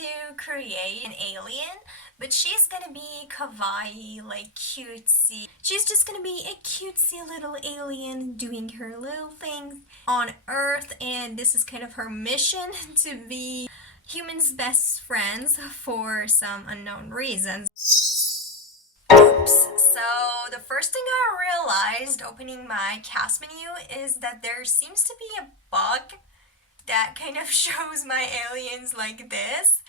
to create an alien, but she's gonna be kawaii, like cutesy. She's just gonna be a cutesy little alien doing her little things on Earth, and this is kind of her mission to be humans' best friends for some unknown reasons. Oops. So the first thing I realized opening my cast menu is that there seems to be a bug that kind of shows my aliens like this.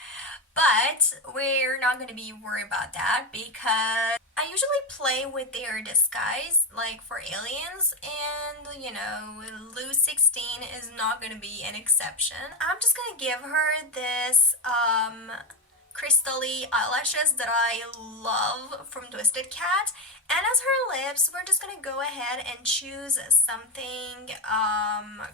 But we're not going to be worried about that because I usually play with their disguise, like for aliens, and you know, Lou 16 is not going to be an exception. I'm just going to give her this crystally eyelashes that I love from Twisted Cat. And as her lips, we're just gonna go ahead and choose something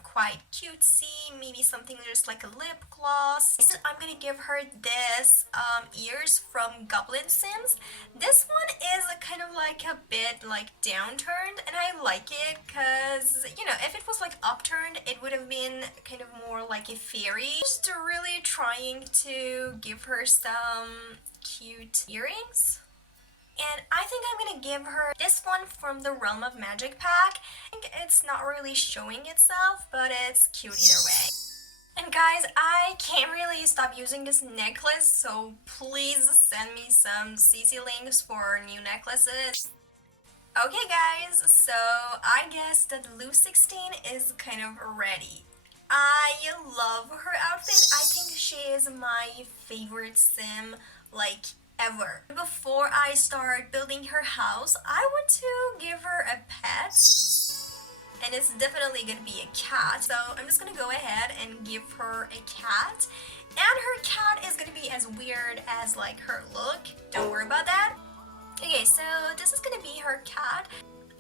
quite cutesy, maybe something just like a lip gloss. I'm gonna give her this ears from Goblin Sims. This one is kind of like a bit like downturned, and I like it because, you know, if it was like upturned, it would have been kind of more like a fairy. Just really trying to give her some cute earrings. And I think I'm gonna give her this one from the Realm of Magic pack. I think it's not really showing itself, but it's cute either way. And guys, I can't really stop using this necklace, so please send me some CC links for new necklaces. Okay guys, so I guess that Lou 16 is kind of ready. I love her outfit. I think she is my favorite sim, like, ever. Before I start building her house, I want to give her a pet, and it's definitely gonna be a cat. So I'm just gonna go ahead and give her a cat, and her cat is gonna be as weird as like her look. Don't worry about that. Okay, so this is gonna be her cat.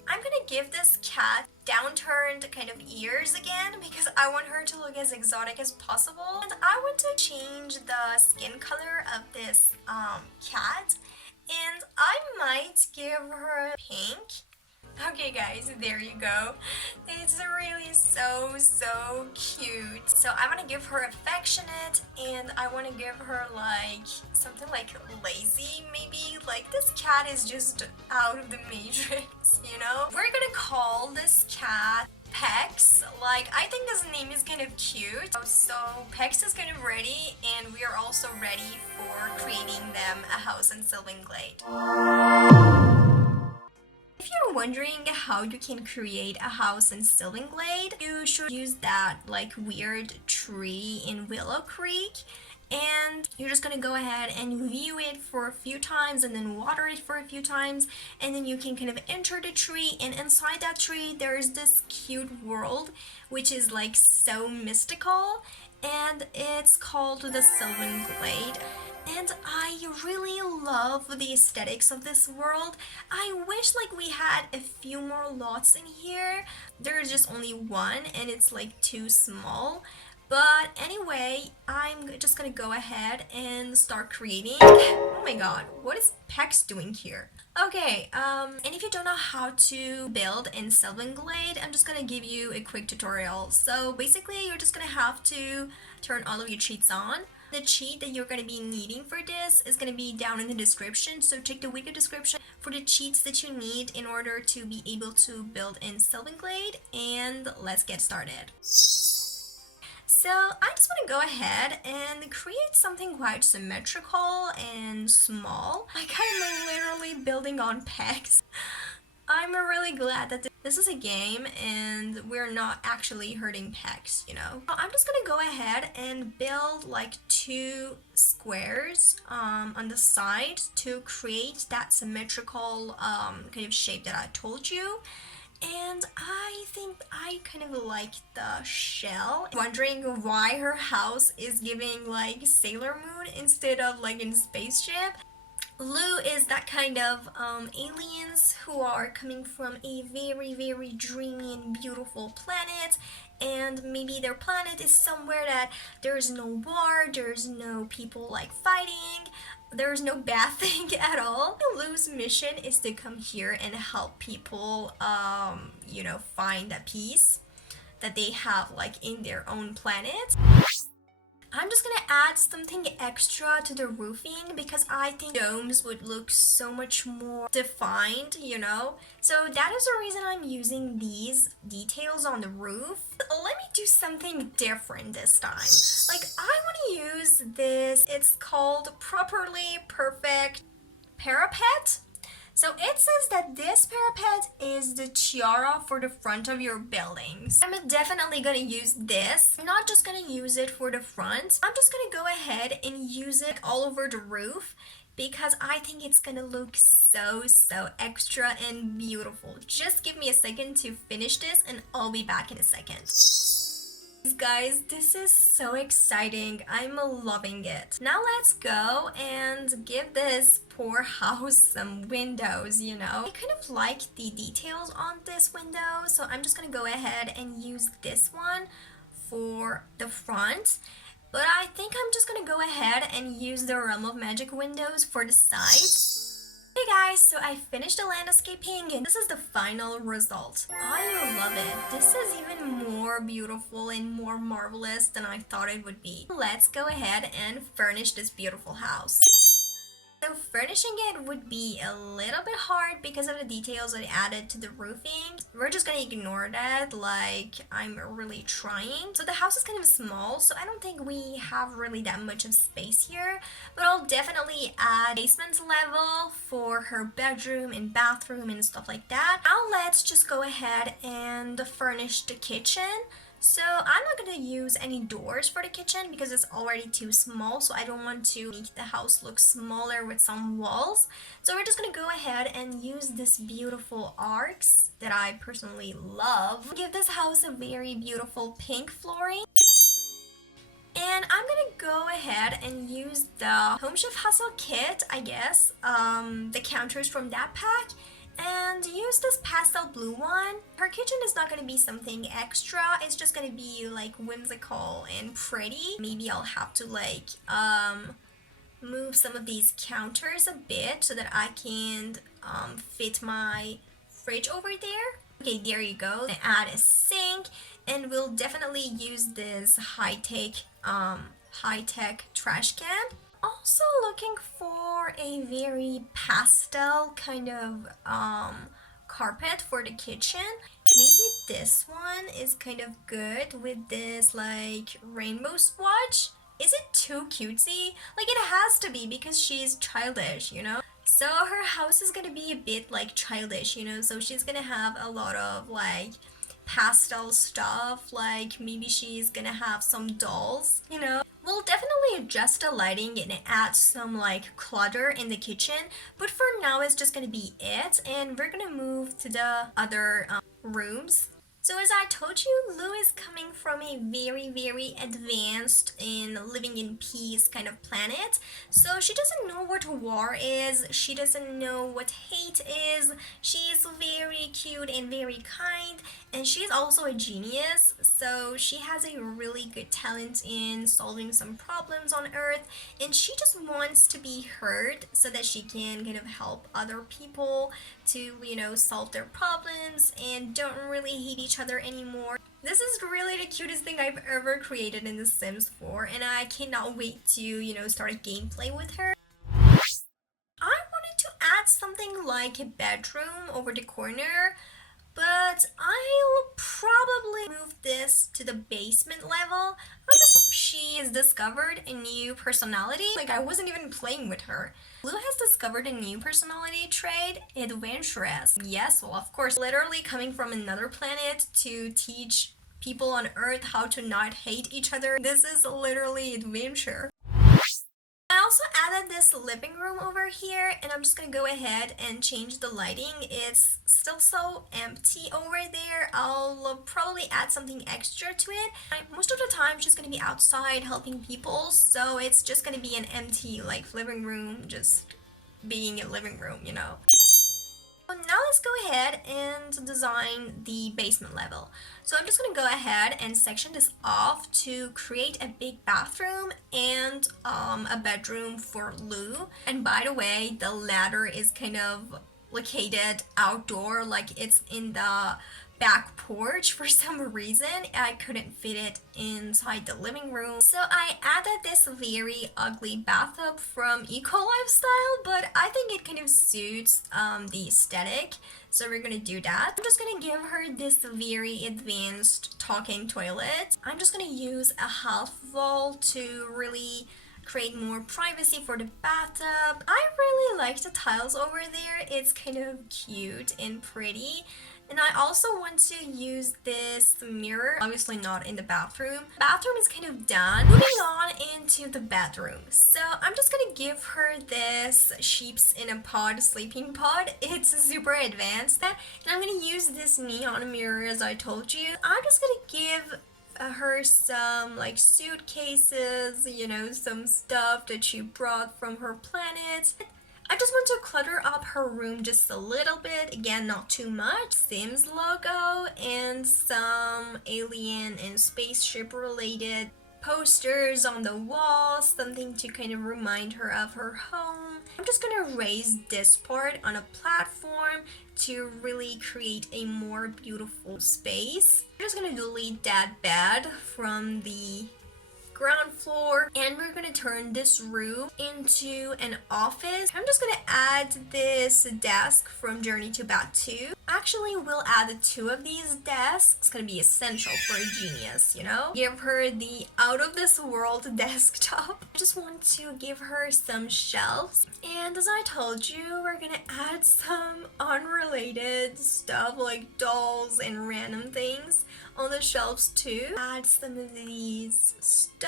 I'm gonna give this cat downturned kind of ears again because I want her to look as exotic as possible. And I want to change the skin color of this cat, and I might give her pink. Okay guys, there you go. It's really so cute. So I want to give her affectionate, and I want to give her like something like lazy maybe. Like this cat is just out of the matrix, you know? We're gonna call this cat Pex. Like, I think this name is kind of cute. So Pex is kind of ready, and we are also ready for creating them a house in Sylvan Glade. If you're wondering how you can create a house in Sylvan Glade, you should use that like weird tree in Willow Creek, and you're just gonna go ahead and view it for a few times and then water it for a few times, and then you can kind of enter the tree, and inside that tree there's this cute world which is like so mystical, and it's called the Sylvan Glade. And I really love the aesthetics of this world. I wish like we had a few more lots in here. There's just only one, and it's like too small. But anyway, I'm just gonna go ahead and start creating. Oh my god, what is Pex doing here? Okay, and if you don't know how to build in Sylvan Glade, I'm just gonna give you a quick tutorial. So basically, you're just gonna have to turn all of your cheats on. The cheat that you're going to be needing for this is going to be down in the description, so check the video description for the cheats that you need in order to be able to build in Sylvan Glade, and let's get started. So I just want to go ahead and create something quite symmetrical and small. Like I'm literally building on pegs. I'm really glad that this is a game and we're not actually hurting pegs, you know. I'm just gonna go ahead and build like 2 squares on the side to create that symmetrical kind of shape that I told you. And I think I kind of like the shell. Wondering why her house is giving like Sailor Moon instead of like in spaceship. Lou is that kind of aliens who are coming from a very dreamy and beautiful planet, and maybe their planet is somewhere that there's no war, there's no people like fighting, there's no bad thing at all. Lou's mission is to come here and help people, you know, find a peace that they have like in their own planet. I'm just just gonna add something extra to the roofing because I think domes would look so much more defined, you know? So that is the reason I'm using these details on the roof. Let me do something different this time. Like, I want to use this, it's called Properly Perfect Parapet. So it says that this parapet is the tiara for the front of your buildings. I'm definitely gonna use this. I'm not just gonna use it for the front. I'm just gonna go ahead and use it all over the roof because I think it's gonna look so extra and beautiful. Just give me a second to finish this and I'll be back in a second. Guys, this is so exciting. I'm loving it. Now let's go and give this poor house some windows, you know? I kind of like the details on this window, so I'm just gonna go ahead and use this one for the front. But I think I'm just gonna go ahead and use the Realm of Magic windows for the sides. Hey guys, so I finished the landscaping and this is the final result. I love it. This is even more beautiful and more marvelous than I thought it would be. Let's go ahead and furnish this beautiful house. So furnishing it would be a little bit hard because of the details I added to the roofing. We're just gonna ignore that, like I'm really trying. So the house is kind of small, so I don't think we have really that much of space here, but I'll definitely add basement level for her bedroom and bathroom and stuff like that. Now let's just go ahead and furnish the kitchen. So I'm not going to use any doors for the kitchen because it's already too small, so I don't want to make the house look smaller with some walls. So we're just going to go ahead and use this beautiful arcs that I personally love. Give this house a very beautiful pink flooring. And I'm gonna go ahead and use the Home Chef Hustle kit, I guess, the counters from that pack, and use this pastel blue one. Her kitchen is not going to be something extra, it's just going to be like whimsical and pretty. Maybe I'll have to like move some of these counters a bit so that I can fit my fridge over there. Okay, there you go. Add a sink, and we'll definitely use this high-tech trash can. Also looking for a very pastel kind of carpet for the kitchen. Maybe this one is kind of good with this like rainbow swatch. Is it too cutesy? Like, it has to be because she's childish, you know? So her house is gonna be a bit like childish, you know? So she's gonna have a lot of like pastel stuff, like maybe she's gonna have some dolls, you know? We'll definitely adjust the lighting and add some like clutter in the kitchen, but for now it's just gonna be it, and we're gonna move to the other rooms. So as I told you, Lou is coming from a very advanced and living in peace kind of planet. So she doesn't know what war is, she doesn't know what hate is, she's very cute and very kind, and she's also a genius. So she has a really good talent in solving some problems on Earth, and she just wants to be heard so that she can kind of help other people to, you know, solve their problems and don't really hate each other anymore. This is really the cutest thing I've ever created in The Sims 4, and I cannot wait to, you know, start a gameplay with her. I wanted to add something like a bedroom over the corner, but I'll probably move this to the basement level. She has discovered a new personality. Like, I wasn't even playing with her. Blue has discovered a new personality trait, adventurous. Yes, well, of course, literally coming from another planet to teach people on Earth how to not hate each other. This is literally adventure. I also added this living room over here, and I'm just gonna go ahead and change the lighting. It's still so empty over there. I'll probably add something extra to it. Most of the time she's gonna be outside helping people, so it's just gonna be an empty like living room, just being a living room, you know. So now let's go ahead and design the basement level. So I'm just going to go ahead and section this off to create a big bathroom and a bedroom for Lou. And by the way, the ladder is kind of located outdoor, like it's in the back porch for some reason. I couldn't fit it inside the living room. So I added this very ugly bathtub from Eco-Lifestyle, but I think it kind of suits the aesthetic. So we're gonna do that. I'm just gonna give her this very advanced talking toilet. I'm just gonna use a half wall to really create more privacy for the bathtub. I really like the tiles over there. It's kind of cute and pretty. And I also want to use this mirror, obviously not in the bathroom. Bathroom is kind of done. Moving on into the bedroom. So I'm just gonna give her this sheeps in a pod sleeping pod. It's super advanced. And I'm gonna use this neon mirror as I told you. I'm just gonna give her some like suitcases, you know, some stuff that she brought from her planet. I just want to clutter up her room just a little bit, again not too much. Sims logo and some alien and spaceship related posters on the wall, something to kind of remind her of her home. I'm just gonna raise this part on a platform to really create a more beautiful space. I'm just gonna delete that bed from the ground floor and we're gonna turn this room into an office. I'm just gonna add this desk from Journey to Bat 2. Actually, we'll add 2 of these desks. It's gonna be essential for a genius, you know? Give her the out of this world desktop. I just want to give her some shelves. And as I told you, we're gonna add some unrelated stuff like dolls and random things on the shelves too. Add some of these stuff.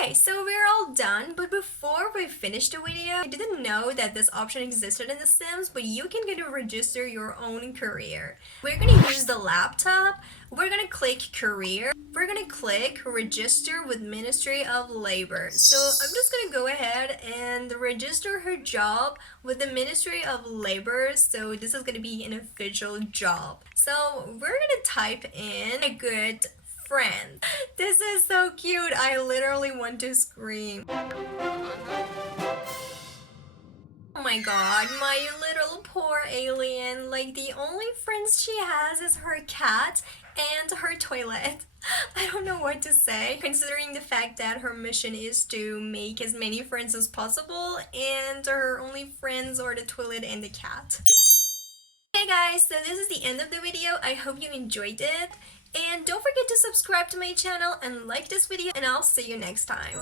Okay, so we're all done, but before we finish the video, I didn't know that this option existed in The Sims, but you can get to register your own career. We're gonna use the laptop, we're gonna click career, we're gonna click register with Ministry of Labor. So I'm just gonna go ahead and register her job with the Ministry of Labor, so this is gonna be an official job. So we're gonna type in a good friend. This is so cute. I literally want to scream. Oh my god, my little poor alien. Like, the only friends she has is her cat and her toilet. I don't know what to say, considering the fact that her mission is to make as many friends as possible and her only friends are the toilet and the cat. Okay guys, so this is the end of the video. I hope you enjoyed it. And don't forget to subscribe to my channel and like this video, and I'll see you next time.